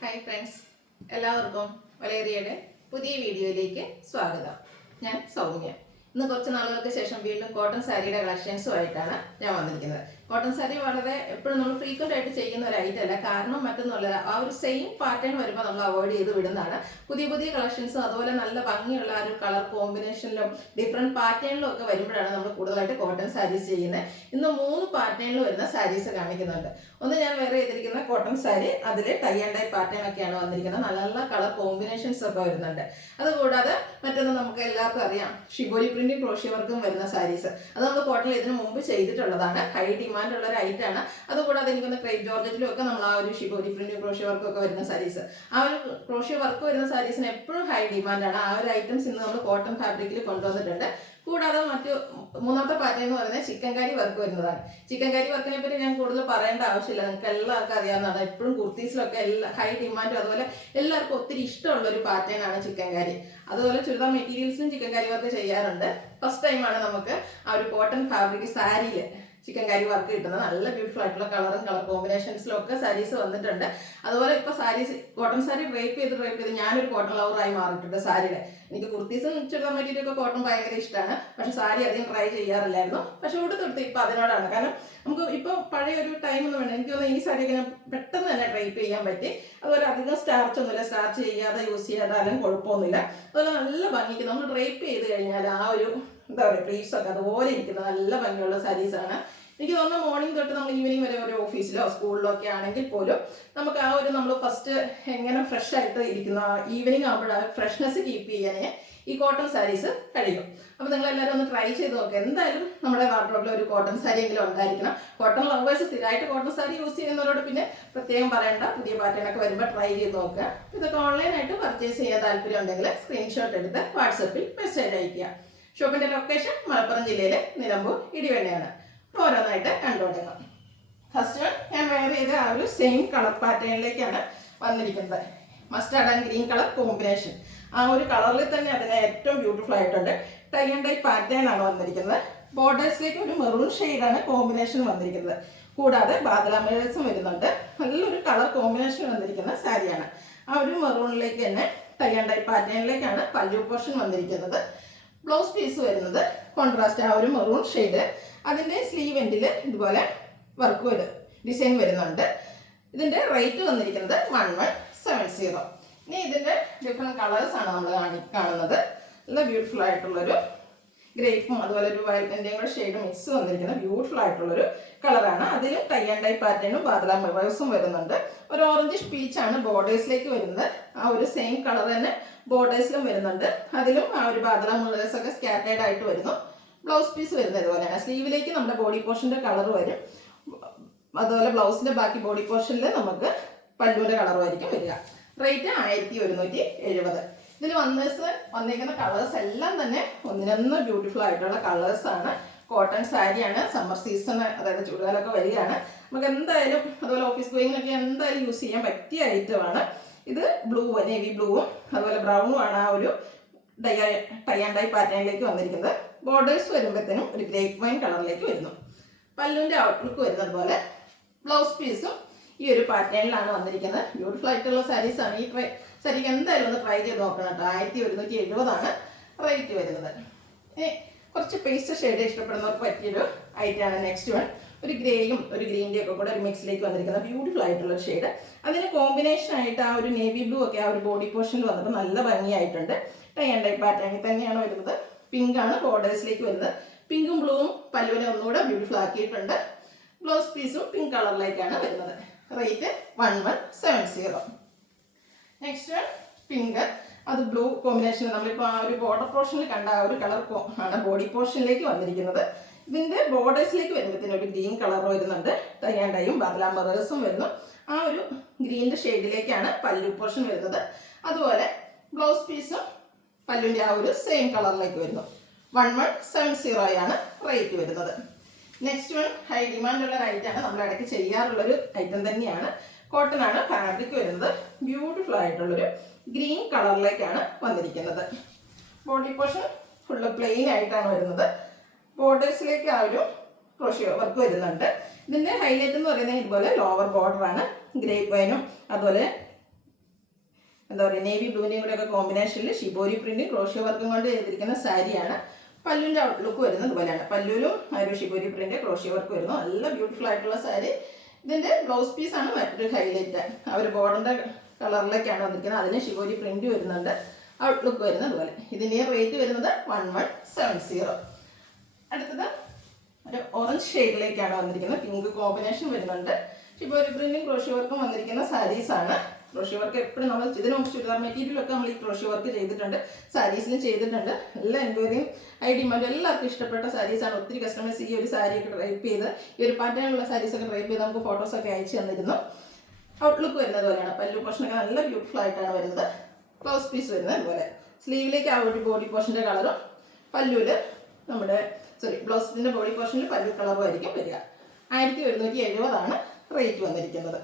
Hi friends, എല്ലാവർക്കും വലേറിയയുടെ പുതിയ വീഡിയോയിലേക്ക് സ്വാഗതം. ഞാൻ സൗമ്യ. ഇന്ന് കുറച്ച് നാളുകൾക്ക് ശേഷം വീണ്ടും കോട്ടൺ സാരിയുടെ കളക്ഷൻസുമായിട്ടാണ് ഞാൻ വന്നിരിക്കുന്നത്. കോട്ടൺ സാരി വളരെ എപ്പോഴും നമ്മൾ ഫ്രീക്വൻ്റ് ആയിട്ട് ചെയ്യുന്ന ഒരു ഐറ്റം അല്ല. കാരണം മറ്റൊന്നുമല്ല, ആ ഒരു സെയിം പാറ്റേൺ വരുമ്പോൾ നമ്മൾ അവോയ്ഡ് ചെയ്ത് വിടുന്നതാണ്. പുതിയ പുതിയ കളക്ഷൻസും അതുപോലെ നല്ല ഭംഗിയുള്ള ആ ഒരു കളർ കോമ്പിനേഷനിലും ഡിഫറെൻറ്റ് പാറ്റേണിലും ഒക്കെ വരുമ്പോഴാണ് നമ്മൾ കൂടുതലായിട്ട് കോട്ടൺ സാരീസ് ചെയ്യുന്നത്. ഇന്ന് 3 പാറ്റേണിൽ വരുന്ന സാരീസ് കാണിക്കുന്നുണ്ട്. ഒന്ന് ഞാൻ വേറെ ചെയ്തിരിക്കുന്ന കോട്ടൺ സാരി, അതിൽ ടൈ ആൻഡ് ഡൈ പാറ്റേൺ ഒക്കെയാണ് വന്നിരിക്കുന്നത്. നല്ല നല്ല കളർ കോമ്പിനേഷൻസ് ഒക്കെ വരുന്നുണ്ട്. അതുകൂടാതെ മറ്റൊന്ന് നമുക്ക് എല്ലാവർക്കും അറിയാം, ഷിബോരി പ്രിന്റും ക്രോഷ്യ വർക്കും വരുന്ന സാരീസ്. അത് നമ്മൾ കോട്ടണിൽ ഇതിനു മുമ്പ് ചെയ്തിട്ടുള്ളതാണ്. ഹൈ ഡിമാൻഡ് ഉള്ള ഒരു ഐറ്റാണ്. അതുകൂടാതെ എനിക്കൊന്ന് ക്രേപ്പ് ജോർജറ്റിലും ഒക്കെ നമ്മൾ ആ ഒരു ഷിബോരി പ്രിന്റും ക്രോഷ്യ വർക്കും ഒക്കെ വരുന്ന സാരീസ്, ആ ഒരു ക്രോഷ്യ വർക്ക് വരുന്ന സാരീസിന് എപ്പോഴും ഹൈ ഡിമാൻഡാണ്. ആ ഒരു ഐറ്റംസ് ഇന്ന് നമ്മൾ കോട്ടൺ ഫാബ്രിക്കിൽ കൊണ്ടുവന്നിട്ടുണ്ട്. കൂടാതെ മൂന്നാമത്തെ പാറ്റേൺ എന്ന് പറയുന്നത് ചിക്കൻ കാരി വർക്ക് വരുന്നതാണ്. ചിക്കൻ കാരി വർക്കിനെ പറ്റി ഞാൻ കൂടുതൽ പറയേണ്ട ആവശ്യമില്ല, നിങ്ങൾക്ക് എല്ലാവർക്കും അറിയാവുന്നതാണ്. എപ്പോഴും കുർത്തീസിലൊക്കെ ഹൈ ഡിമാൻഡും അതുപോലെ എല്ലാവർക്കും ഒത്തിരി ഇഷ്ടമുള്ള ഒരു പാറ്റേൺ ആണ് ചിക്കൻ കാരി. അതുപോലെ ചുരിദാർ മെറ്റീരിയൽസിലും ചിക്കൻ കാരി വർക്ക് ചെയ്യാറുണ്ട്. ഫസ്റ്റ് ടൈമാണ് നമുക്ക് ആ ഒരു കോട്ടൺ ഫാബ്രിക് സാരിയിൽ ചിക്കൻ കാരി വർക്ക് കിട്ടുന്നത്. നല്ല ബ്യൂട്ടിഫുൾ ആയിട്ടുള്ള കളറും കളർ കോമ്പിനേഷൻസിലും ഒക്കെ സാരീസ് വന്നിട്ടുണ്ട്. അതുപോലെ ഇപ്പോൾ സാരീസ് കോട്ടൺ സാരി ഡ്രൈപ്പ് ചെയ്ത് ഞാനൊരു കോട്ടൺ ലവറായി മാറിയിട്ടുണ്ട് സാരിയുടെ. എനിക്ക് കുർത്തീസും ചുരിദാർ മെറ്റീരിയലൊക്കെ കോട്ടൺ ഭയങ്കര ഇഷ്ടമാണ്. പക്ഷെ സാരി അധികം ട്രൈ ചെയ്യാറില്ലായിരുന്നു. പക്ഷെ ഉടുത്തെടുത്ത് ഇപ്പം അതിനോടാണ്. കാരണം നമുക്ക് ഇപ്പോൾ പഴയ ഒരു ടൈമൊന്നും വേണ്ട. എനിക്ക് തോന്നുന്നു ഈ സാരിയൊക്കെ ഞാൻ പെട്ടെന്ന് തന്നെ ഡ്രൈപ്പ് ചെയ്യാൻ പറ്റി. അതുപോലെ അധികം സ്റ്റാർച്ച് ഒന്നുമില്ല, സ്റ്റാർച്ച് ചെയ്യാതെ യൂസ് ചെയ്യാതാലും കുഴപ്പമൊന്നുമില്ല. അതുപോലെ നല്ല ഭംഗിക്ക് നമ്മൾ ഡ്രൈപ്പ് ചെയ്ത് കഴിഞ്ഞാൽ ആ ഒരു എന്താ പറയുക, പ്ലീസൊക്കെ അതുപോലെ ഇരിക്കുന്ന നല്ല ഭംഗിയുള്ള സാരീസാണ്. എനിക്ക് തോന്നുന്നു മോർണിംഗ് തൊട്ട് നമ്മൾ ഈവനിങ് വരെ ഒരു ഓഫീസിലോ സ്കൂളിലോ ഒക്കെ ആണെങ്കിൽ പോലും നമുക്ക് ആ ഒരു നമ്മൾ ഫസ്റ്റ് എങ്ങനെ ഫ്രഷ് ആയിട്ട് ഇരിക്കുന്ന ഈവനിങ് ആകുമ്പോൾ ആ ഫ്രഷ്നെസ് കീപ്പ് ചെയ്യാനേ ഈ കോട്ടൺ സാരീസ് കഴിയും. അപ്പോൾ നിങ്ങളെല്ലാവരും ഒന്ന് ട്രൈ ചെയ്ത് നോക്കുക. എന്തായാലും നമ്മുടെ വാർഡ്രോബിൽ ഒരു കോട്ടൺ സാരി എങ്കിലും ഉണ്ടായിരിക്കണം. കോട്ടൺ ലവേഴ്സ് സ്ഥിരമായിട്ട് കോട്ടൺ സാരി യൂസ് ചെയ്യുന്നവരോട് പിന്നെ പ്രത്യേകം പറയേണ്ട, പുതിയ പാറ്റേണൊക്കെ വരുമ്പോൾ ട്രൈ ചെയ്ത് നോക്കുക. ഇതൊക്കെ ഓൺലൈനായിട്ട് പർച്ചേസ് ചെയ്യാൻ താല്പര്യം ഉണ്ടെങ്കിൽ സ്ക്രീൻഷോട്ട് എടുത്ത് വാട്സപ്പിൽ മെസ്സേജ് അയയ്ക്കുക. ഷോപ്പിൻ്റെ ലൊക്കേഷൻ മലപ്പുറം ജില്ലയിലെ നിലമ്പൂർ ഇടിവണ്ണയാണ്. ഓരോന്നായിട്ട് കണ്ടുകൊടുക്കണം. ഫസ്റ്റ് ഞാൻ വെയർ ചെയ്ത ആ ഒരു സെയിം കളർ പാറ്റേണിലേക്കാണ് വന്നിരിക്കുന്നത്. Mustard and green colour combination. ആ ഒരു കളറിൽ തന്നെ അതിന് ഏറ്റവും ബ്യൂട്ടിഫുൾ ആയിട്ടുണ്ട്. ടൈ ആൻഡ് ഡൈ പാറ്റേൺ ആണ് വന്നിരിക്കുന്നത്. ബോർഡേഴ്സിലേക്ക് ഒരു മെറൂൺ ഷെയ്ഡാണ് കോമ്പിനേഷൻ വന്നിരിക്കുന്നത്. കൂടാതെ ബാദലാമേഴ്സും വരുന്നുണ്ട്. നല്ലൊരു കളർ കോമ്പിനേഷൻ വന്നിരിക്കുന്ന സാരിയാണ്. ആ ഒരു മെറൂണിലേക്ക് തന്നെ ടൈ ആൻഡ് ഡൈ പാറ്റേണിലേക്കാണ് പല്ലു പോർഷൻ വന്നിരിക്കുന്നത്. ബ്ലൗസ് പീസ് വരുന്നത് കോൺട്രാസ്റ്റ് ആ ഒരു മെറൂൺ ഷെയ്ഡ്. അതിൻ്റെ സ്ലീവ് എൻഡിൽ ഇതുപോലെ വർക്ക് ഡിസൈൻ വരുന്നുണ്ട്. ഇതിൻ്റെ റേറ്റ് വന്നിരിക്കുന്നത് 1170. ഇനി ഇതിൻ്റെ ഡിഫറെൻറ്റ് കളേഴ്സാണ് നമ്മൾ കാണുന്നത്. നല്ല ബ്യൂട്ടിഫുൾ ആയിട്ടുള്ളൊരു ഗ്രേപ്പും അതുപോലെ ഒരു വയലറ്റിൻ്റെയും കൂടെ ഷെയ്ഡ് മിക്സ് വന്നിരിക്കുന്ന ബ്യൂട്ടിഫുൾ ആയിട്ടുള്ളൊരു കളറാണ്. അതിലും ടൈ ആൻഡ് ഡൈ പാറ്റേണും ബാദല മിറേഴ്സും വരുന്നുണ്ട്. ഒരു ഓറഞ്ച് പീച്ചാണ് ബോർഡേഴ്സിലേക്ക് വരുന്നത്. ആ ഒരു സെയിം കളർ തന്നെ ബോർഡേഴ്സിലും വരുന്നുണ്ട്. അതിലും ആ ഒരു ബാദല മിറേഴ്സൊക്കെ സ്കാറ്റേഡ് ആയിട്ട് വരുന്നു. ബ്ലൗസ് പീസ് വരുന്നത് ഇതുപോലെയാണ്. സ്ലീവിലേക്ക് നമ്മുടെ ബോഡി പോർഷൻ്റെ കളർ വരും. അതുപോലെ ബ്ലൗസിൻ്റെ ബാക്കി ബോഡി പോർഷനിൽ നമുക്ക് പല്ലുവിൻ്റെ കളറുമായിരിക്കും വരിക. റേറ്റ് 1170. ഇതിൽ വന്നേക്കുന്ന കളേഴ്സ് എല്ലാം തന്നെ ഒന്നിനൊന്ന് ബ്യൂട്ടിഫുൾ ആയിട്ടുള്ള കളേഴ്സാണ്. കോട്ടൺ സാരിയാണ്. സമ്മർ സീസൺ, അതായത് ചൂടുകാലമൊക്കെ വരികയാണ്. നമുക്ക് എന്തായാലും അതുപോലെ ഓഫീസ് ഗോയിങ്ങിനൊക്കെ എന്തായാലും യൂസ് ചെയ്യാൻ പറ്റിയ ഐറ്റമാണ്. ഇത് നേവി ബ്ലൂവും അതുപോലെ ബ്രൗണും ആണ് ആ ഒരു ടൈ ആൻഡ് ഡൈ പാറ്റേണിലേക്ക് വന്നിരിക്കുന്നത്. ബോർഡേഴ്സ് വരുമ്പോഴത്തേനും ഒരു ഗ്രേപ്പ് വൈൻ കളറിലേക്ക് വരുന്നു. പല്ലുവിൻ്റെ ഔട്ട്ലുക്ക് വരുന്നത് പോലെ ബ്ലൗസ് പീസും ഈ ഒരു പാറ്റേണിലാണ് വന്നിരിക്കുന്നത്. ബ്യൂട്ടിഫുൾ ആയിട്ടുള്ള സാരീസാണ്. ഈ സാരിക്ക് എന്തായാലും ഒന്ന് ട്രൈ ചെയ്ത് നോക്കണം കേട്ടോ. 1170 റേറ്റ് വരുന്നത്. കുറച്ച് പേസ്റ്റ് ഷെയ്ഡ് ഇഷ്ടപ്പെടുന്നവർക്ക് പറ്റിയൊരു ഐറ്റമാണ് നെക്സ്റ്റ് വൺ. ഒരു ഗ്രേയും ഒരു ഗ്രീൻ്റെ ഒക്കെ കൂടെ ഒരു മിക്സിലേക്ക് വന്നിരിക്കുന്ന ബ്യൂട്ടിഫുൾ ആയിട്ടുള്ള ഷെയ്ഡ്. അതിന് കോമ്പിനേഷൻ ആയിട്ട് ആ ഒരു നേവി ബ്ലൂ ഒക്കെ ആ ഒരു ബോഡി പോർഷനിൽ വന്നപ്പോൾ നല്ല ഭംഗിയായിട്ടുണ്ട്. ടൈ ആൻഡ് ഡൈ പാറ്റേണിൽ തന്നെയാണ് വരുന്നത്. പിങ്ക് ആണ് ബോർഡേഴ്സിലേക്ക് വരുന്നത്. പിങ്കും ബ്ലൂവും പല്ലുവിനെ ഒന്നുകൂടെ ബ്യൂട്ടിഫുൾ ആക്കിയിട്ടുണ്ട്. ബ്ലൗസ് പീസും പിങ്ക് കളറിലേക്കാണ് വരുന്നത്. റേറ്റ് 1170. നെക്സ്റ്റ് പിങ്ക്, അത് ബ്ലൂ കോമ്പിനേഷൻ. നമ്മളിപ്പോൾ ആ ഒരു ബോർഡർ പോർഷനിൽ കണ്ട ആ ഒരു കളർ ആണ് ബോഡി പോർഷനിലേക്ക് വന്നിരിക്കുന്നത്. ഇതിൻ്റെ ബോർഡേഴ്സിലേക്ക് വരുമ്പോഴത്തേനും ഒരു ഗ്രീൻ കളർ വരുന്നുണ്ട്. ടൈ ആൻഡ് ഡൈയും ബാദല മിറേഴ്സും വരുന്നു. ആ ഒരു ഗ്രീനിൻ്റെ ഷെയ്ഡിലേക്കാണ് പല്ലു പോർഷൻ വരുന്നത്. അതുപോലെ ബ്ലൗസ് പീസും പല്ലുവിൻ്റെ ആ ഒരു സെയിം കളറിലേക്ക് വരുന്നു. 1170 റേറ്റ് വരുന്നത്. നെക്സ്റ്റ് വൺ ഹൈ ഡിമാൻഡുള്ള ഒരു ഐറ്റമാണ്. നമ്മൾ ഇടയ്ക്ക് ചെയ്യാറുള്ളൊരു ഐറ്റം തന്നെയാണ്. കോട്ടൺ ആണ് ഫാബ്രിക് വരുന്നത്. ബ്യൂട്ടിഫുൾ ആയിട്ടുള്ളൊരു ഗ്രീൻ കളറിലേക്കാണ് വന്നിരിക്കുന്നത്. ബോഡി പോർഷൻ ഫുള്ള് പ്ലെയിൻ ആയിട്ടാണ് വരുന്നത്. ബോർഡേഴ്സിലേക്ക് ആ ഒരു ക്രോഷ്യോ വർക്ക് വരുന്നുണ്ട്. ഇതിൻ്റെ ഹൈലൈറ്റ് എന്ന് പറയുന്നത് ഇതുപോലെ ലോവർ ബോർഡറാണ്. ഗ്രേപ്പ് വൈനും അതുപോലെ എന്താ പറയുക നേവി ബ്ലൂവിൻ്റെയും കൂടെ ഒക്കെ കോമ്പിനേഷനിൽ ഷിബോരി പ്രിന്റും ക്രോഷ്യോ വർക്കും കൊണ്ട് ചെയ്തിരിക്കുന്ന സാരിയാണ്. പല്ലുവിൻ്റെ ഔട്ട്ലുക്ക് വരുന്നത് ഇതുപോലെയാണ്. പല്ലുവിലും ആ ഒരു ഷിബോരി പ്രിന്റ് ക്രോഷ്യോ വർക്ക് വരുന്നു. നല്ല ബ്യൂട്ടിഫുൾ ആയിട്ടുള്ള സാരി. ഇതിൻ്റെ ബ്ലൗസ് പീസാണ് മറ്റൊരു ഹൈലൈറ്റ്. ആ ഒരു ബോർഡറിൻ്റെ കളറിലേക്കാണ് വന്നിരിക്കുന്നത്. അതിന് ഷിബോരി പ്രിന്റ് വരുന്നുണ്ട്. ഔട്ട്ലുക്ക് വരുന്നത് അതുപോലെ. ഇതിൻ്റെ റേറ്റ് വരുന്നത് 1170. അടുത്തത് ഒരു ഓറഞ്ച് ഷെയ്ഡിലേക്കാണ് വന്നിരിക്കുന്നത്. പിങ്ക് കോമ്പിനേഷൻ വരുന്നുണ്ട്. ഷിബോരി പ്രിന്റും ക്രോഷ്യോ വർക്കും വന്നിരിക്കുന്ന സാരീസാണ്. ക്രോഷ്യോ വർക്ക് എപ്പോഴും നമ്മൾ ഇതിന് ചുരിദാർ മെറ്റീരിയലൊക്കെ നമ്മൾ ഈ ക്രോഷ്യോ വർക്ക് ചെയ്തിട്ടുണ്ട്, സാരീസിലും ചെയ്തിട്ടുണ്ട്. എല്ലാ എൻക്വയറിയും ഡിമാൻഡ് എല്ലാവർക്കും ഇഷ്ടപ്പെട്ട സാരീസാണ്. ഒത്തിരി കസ്റ്റമേഴ്സ് ഈ ഒരു സാരിയൊക്കെ ഡ്രൈപ്പ് ചെയ്ത് ഈ ഒരു പാറ്റേണുള്ള സാരീസൊക്കെ ഡ്രൈപ്പ് ചെയ്ത് നമുക്ക് ഫോട്ടോസൊക്കെ അയച്ചു തന്നിരുന്നു. ഔട്ട്ലുക്ക് വരുന്നത് പോലെയാണ്. പല്ലു പോർഷനൊക്കെ നല്ല ബ്യൂട്ടിഫുൾ ആയിട്ടാണ് വരുന്നത്. ബ്ലൗസ് പീസ് വരുന്നത് അതുപോലെ. സ്ലീവിലേക്ക് ആ ഒരു ബോഡി പോർഷൻ്റെ കളറും പല്ലുവിൽ നമ്മുടെ ബ്ലൗസിൻ്റെ ബോഡി പോർഷനിൽ പല്ലു കളറും ആയിരിക്കും വരിക. 1170 റേറ്റ് വന്നിരിക്കുന്നത്.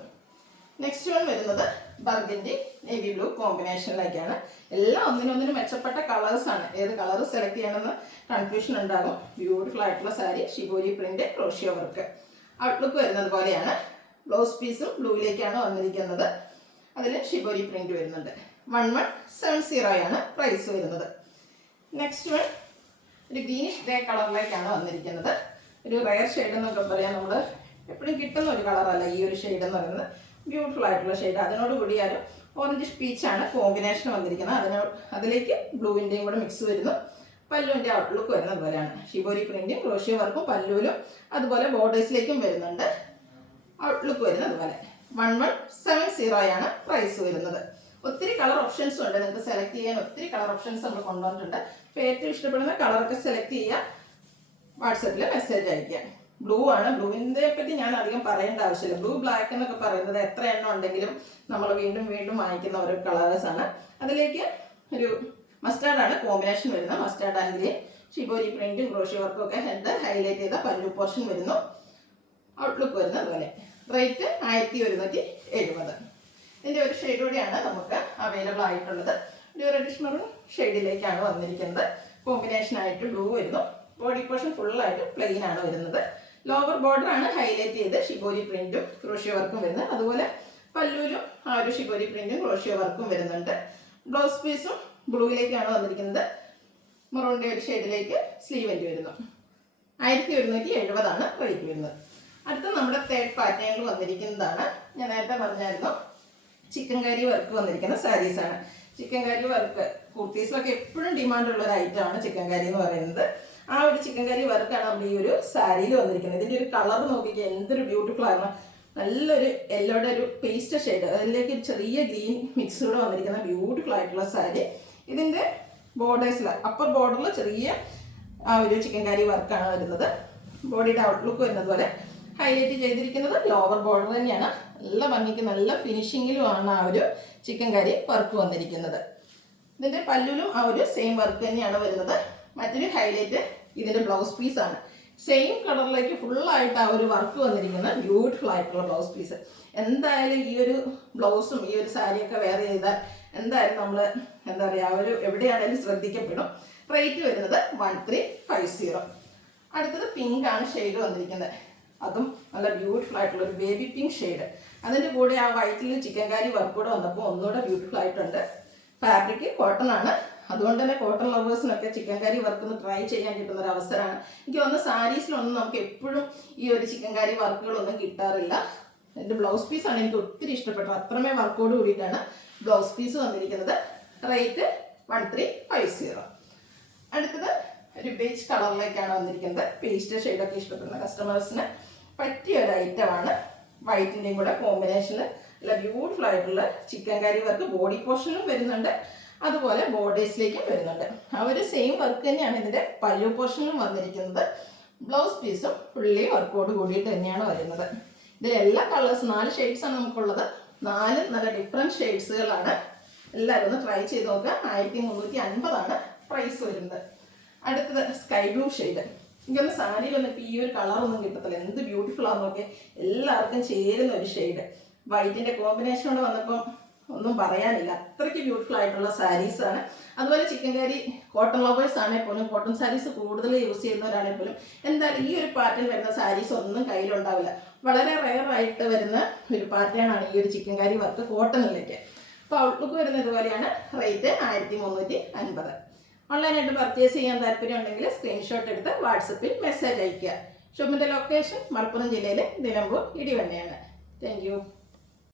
നെക്സ്റ്റ് വൺ വരുന്നത് ബർഗൻഡി നേവി ബ്ലൂ കോമ്പിനേഷനിലേക്കാണ്. എല്ലാം ഒന്നിനൊന്നിനും മെച്ചപ്പെട്ട കളേഴ്സാണ്. ഏത് കളർ സെലക്ട് ചെയ്യണമെന്ന് കൺഫ്യൂഷൻ ഉണ്ടാകും. ബ്യൂട്ടിഫുൾ ആയിട്ടുള്ള sari, shibori print, crochet work. Outlook വരുന്നത് പോലെയാണ്. ബ്ലൗസ് പീസും ബ്ലൂവിലേക്കാണ് വന്നിരിക്കുന്നത്. അതിൽ ഷിബോരി പ്രിന്റ് വരുന്നുണ്ട്. 1170 പ്രൈസ് വരുന്നത്. നെക്സ്റ്റ് വൺ ഒരു ഗ്രീനിഷ് ഗ്രേ കളറിലേക്കാണ് വന്നിരിക്കുന്നത്. ഒരു റയർ ഷെയ്ഡ് എന്നൊക്കെ പറയാം. നമ്മൾ എപ്പോഴും കിട്ടുന്ന ഒരു കളറല്ല ഈ ഒരു ഷെയ്ഡ് എന്ന് പറയുന്നത്. ബ്യൂട്ടിഫുൾ ആയിട്ടുള്ള ഷെയ്ഡ്. അതിനോട് കൂടി ഒരു ഓറഞ്ച് പീച്ചാണ് കോമ്പിനേഷൻ വന്നിരിക്കുന്നത്. അതിലേക്ക് ബ്ലൂവിൻ്റെയും കൂടെ മിക്സ് വരുന്നു. പല്ലുവിൻ്റെ ഔട്ട്ലുക്ക് വരുന്നത് പോലെയാണ്. ഷിബോരി പ്രിന്റും ക്രോഷ്യോ വർക്കും പല്ലുവിലും അതുപോലെ ബോർഡേഴ്സിലേക്കും വരുന്നുണ്ട്. ഔട്ട്ലുക്ക് വരുന്നത് അതുപോലെ. 1170 പ്രൈസ് വരുന്നത്. ഒത്തിരി കളർ ഓപ്ഷൻസും ഉണ്ട്. നിങ്ങൾക്ക് സെലക്ട് ചെയ്യാൻ ഒത്തിരി കളർ ഓപ്ഷൻസ് നമ്മൾ കൊണ്ടുവന്നിട്ടുണ്ട്. അപ്പോൾ ഏറ്റവും ഇഷ്ടപ്പെടുന്ന കളറൊക്കെ സെലക്ട് ചെയ്യുക. വാട്സപ്പിൽ മെസ്സേജ് അയക്കാം. ബ്ലൂ ആണ്. ബ്ലൂവിൻ്റെ പറ്റി ഞാൻ അധികം പറയേണ്ട ആവശ്യമില്ല. ബ്ലൂ ബ്ലാക്ക് എന്നൊക്കെ പറയുന്നത് എത്ര എണ്ണം ഉണ്ടെങ്കിലും നമ്മൾ വീണ്ടും വീണ്ടും വാങ്ങിക്കുന്ന ഓരോ കളേഴ്സാണ്. അതിലേക്ക് ഒരു മസ്റ്റാർഡാണ് കോമ്പിനേഷൻ വരുന്നത്. മസ്റ്റാർഡ് ആണെങ്കിൽ ഷിബോരി പ്രിന്റും ക്രോഷ്യോ വർക്കും ഒക്കെ ഹെഡ് ഹൈലൈറ്റ് ചെയ്ത പല്ലു പോർഷൻ വരുന്നു. ഔട്ട്ലുക്ക് വരുന്നത് അതുപോലെ. റേറ്റ് 1170. ഇതിൻ്റെ ഒരു ഷെയ്ഡ് കൂടിയാണ് നമുക്ക് അവൈലബിൾ ആയിട്ടുള്ളത്. ഒരു റെഡിഷ് മെറൂൺ ഷെയ്ഡിലേക്കാണ് വന്നിരിക്കുന്നത്. കോമ്പിനേഷൻ ആയിട്ട് ബ്ലൂ വരുന്നു. ബോഡി പോർഷൻ ഫുള്ളായിട്ട് പ്ലെയിൻ ആണ് വരുന്നത്. ലോവർ ബോർഡർ ആണ് ഹൈലൈറ്റ് ചെയ്ത് ഷിബോരി പ്രിന്റും ക്രോഷ്യോ വർക്കും വരുന്നത്. അതുപോലെ പല്ലൂരും ആ ഒരു ഷിബോരി പ്രിന്റും ക്രോഷ്യോ വർക്കും വരുന്നുണ്ട്. ബ്ലൗസ് പീസും ബ്ലൂയിലേക്കാണ് വന്നിരിക്കുന്നത്. മെറൂണിൻ്റെ ഒരു ഷെയ്ഡിലേക്ക് സ്ലീവൻ്റ് വരുന്നു. 1170 റേറ്റ് വരുന്നത്. അടുത്ത നമ്മുടെ തേർഡ് പാറ്റേണിൽ വന്നിരിക്കുന്നതാണ്. ഞാൻ നേരത്തെ പറഞ്ഞായിരുന്നു ചിക്കൻ കാരി വർക്ക് വന്നിരിക്കുന്ന സാരീസാണ്. ചിക്കൻ കാരി വർക്ക് കുർത്തീസിലൊക്കെ എപ്പോഴും ഡിമാൻഡുള്ള ഒരു ഐറ്റമാണ് ചിക്കൻ കാരി എന്ന് പറയുന്നത്. ആ ഒരു ചിക്കൻ കറി വർക്കാണ് നമ്മൾ ഈ ഒരു സാരിയിൽ വന്നിരിക്കുന്നത്. ഇതിൻ്റെ ഒരു കളർ നോക്കിക്കുക, എന്തൊരു ബ്യൂട്ടിഫുൾ ആണ്. നല്ലൊരു യെല്ലോയുടെ ഒരു പേസ്റ്റ് ഷെയ്ഡ്, അതിലേക്ക് ഒരു ചെറിയ ഗ്രീൻ മിക്സ് കൂടെ വന്നിരിക്കുന്ന ബ്യൂട്ടിഫുൾ ആയിട്ടുള്ള സാരി. ഇതിൻ്റെ ബോർഡേഴ്സിൽ അപ്പർ ബോർഡറിൽ ചെറിയ ആ ഒരു ചിക്കൻ കറി വർക്കാണ് വരുന്നത്. ബോഡിയുടെ ഔട്ട്ലുക്ക് വരുന്നത് പോലെ ഹൈലൈറ്റ് ചെയ്തിരിക്കുന്നത് ലോവർ ബോർഡർ തന്നെയാണ്. നല്ല ഭംഗിക്ക് നല്ല ഫിനിഷിങ്ങിലുമാണ് ആ ഒരു ചിക്കൻ കറി വർക്ക് വന്നിരിക്കുന്നത്. ഇതിൻ്റെ പല്ലുവിലും ആ ഒരു സെയിം വർക്ക് തന്നെയാണ് വരുന്നത്. മറ്റൊരു ഹൈലൈറ്റ് ഇതിൻ്റെ ബ്ലൗസ് പീസാണ്. സെയിം കളറിലേക്ക് ഫുള്ളായിട്ട് ആ ഒരു വർക്ക് വന്നിരിക്കുന്ന ബ്യൂട്ടിഫുൾ ആയിട്ടുള്ള ബ്ലൗസ് പീസ്. എന്തായാലും ഈ ഒരു ബ്ലൗസും ഈ ഒരു സാരിയൊക്കെ വെയർ ചെയ്താൽ എന്തായാലും നമ്മൾ എന്താ പറയുക ആ ഒരു എവിടെയാണെങ്കിലും ശ്രദ്ധിക്കപ്പെടും. റേറ്റ് വരുന്നത് 1350. അടുത്തത് പിങ്ക് ആണ് ഷെയ്ഡ് വന്നിരിക്കുന്നത്. അതും നല്ല ബ്യൂട്ടിഫുൾ ആയിട്ടുള്ള ഒരു ബേബി പിങ്ക് ഷെയ്ഡ്. അതിൻ്റെ കൂടെ ആ വൈറ്റിൽ ചിക്കൻ കാരി വർക്ക് കൂടെ വന്നപ്പോൾ ഒന്നുകൂടെ ബ്യൂട്ടിഫുൾ ആയിട്ടുണ്ട്. ഫാബ്രിക് കോട്ടൺ ആണ്. അതുകൊണ്ട് തന്നെ കോട്ടൺ ലവേഴ്സിനൊക്കെ ചിക്കൻ കറി വർക്ക് ഒന്ന് ട്രൈ ചെയ്യാൻ കിട്ടുന്ന ഒരു അവസരമാണ്. എനിക്ക് തോന്നുന്നു സാരീസിലൊന്നും നമുക്ക് എപ്പോഴും ഈ ഒരു ചിക്കൻ കറി വർക്കുകളൊന്നും കിട്ടാറില്ല. എൻ്റെ ബ്ലൗസ് പീസാണ് എനിക്ക് ഒത്തിരി ഇഷ്ടപ്പെട്ടത്. അത്രമേ വർക്കോട് കൂടിയിട്ടാണ് ബ്ലൗസ് പീസ് വന്നിരിക്കുന്നത്. റേറ്റ് 1350. അടുത്തത് ഒരു ബേജ് കളറിലേക്കാണ് വന്നിരിക്കുന്നത്. പേസ്റ്റ് ഷെയ്ഡൊക്കെ ഇഷ്ടപ്പെടുന്ന കസ്റ്റമേഴ്സിന് പറ്റിയ ഒരു ഐറ്റമാണ്. വൈറ്റിൻ്റെയും കൂടെ കോമ്പിനേഷന് നല്ല ബ്യൂട്ടിഫുൾ ആയിട്ടുള്ള ചിക്കൻ കറി വർക്ക് ബോഡി പോർഷനും വരുന്നുണ്ട്. അതുപോലെ ബോർഡേഴ്സിലേക്കും വരുന്നുണ്ട്. ആ ഒരു സെയിം വർക്ക് തന്നെയാണ് ഇതിൻ്റെ പല്ലു പോർഷനിലും വന്നിരിക്കുന്നത്. ബ്ലൗസ് പീസും ഫുള്ളി വർക്കോട് കൂടിയിട്ട് തന്നെയാണ് വരുന്നത്. ഇതിലെല്ലാ കളേഴ്സ് 4 ഷെയ്ഡ്സാണ് നമുക്കുള്ളത്. 4 നല്ല ഡിഫറെൻറ്റ് ഷെയ്ഡ്സുകളാണ്. എല്ലാവരും ഒന്ന് ട്രൈ ചെയ്ത് നോക്കുക. 1350 പ്രൈസ് വരുന്നത്. അടുത്തത് സ്കൈ ബ്ലൂ ഷെയ്ഡ്. എനിക്കൊന്ന് സാരിയിലൊന്നും ഇപ്പോൾ ഈ ഒരു കളറൊന്നും കിട്ടത്തില്ല. എന്ത് ബ്യൂട്ടിഫുൾ ആണെന്ന് നോക്കി എല്ലാവർക്കും ചേരുന്ന ഒരു ഷെയ്ഡ്. വൈറ്റിൻ്റെ കോമ്പിനേഷനോട് വന്നപ്പം ഒന്നും പറയാനില്ല. അത്രയ്ക്ക് ബ്യൂട്ടിഫുൾ ആയിട്ടുള്ള സാരീസാണ്. അതുപോലെ ചിക്കൻ കറി കോട്ടൺ ലവേഴ്സ് ആണെങ്കിൽ പോലും കോട്ടൺ സാരീസ് കൂടുതൽ യൂസ് ചെയ്യുന്നവരാണെങ്കിൽ പോലും എന്തായാലും ഈ ഒരു പാറ്റേൺ വരുന്ന സാരീസ് ഒന്നും കയ്യിലുണ്ടാവില്ല. വളരെ റെയർ ആയിട്ട് വരുന്ന ഒരു പാറ്റേൺ ആണ് ഈ ഒരു ചിക്കൻ കറി വർക്ക് കോട്ടണിലേക്ക്. അപ്പോൾ ഔട്ട്ലുക്ക് വരുന്നത് പോലെയാണ്. റേറ്റ് 1350. ഓൺലൈനായിട്ട് പർച്ചേസ് ചെയ്യാൻ താല്പര്യം ഉണ്ടെങ്കിൽ സ്ക്രീൻഷോട്ട് എടുത്ത് വാട്സപ്പിൽ മെസ്സേജ് അയയ്ക്കുക. ഷോപ്പിൻ്റെ ലൊക്കേഷൻ മലപ്പുറം ജില്ലയിലെ നിലമ്പൂർ ഇടിവണ്ണയാണ്. Thank you.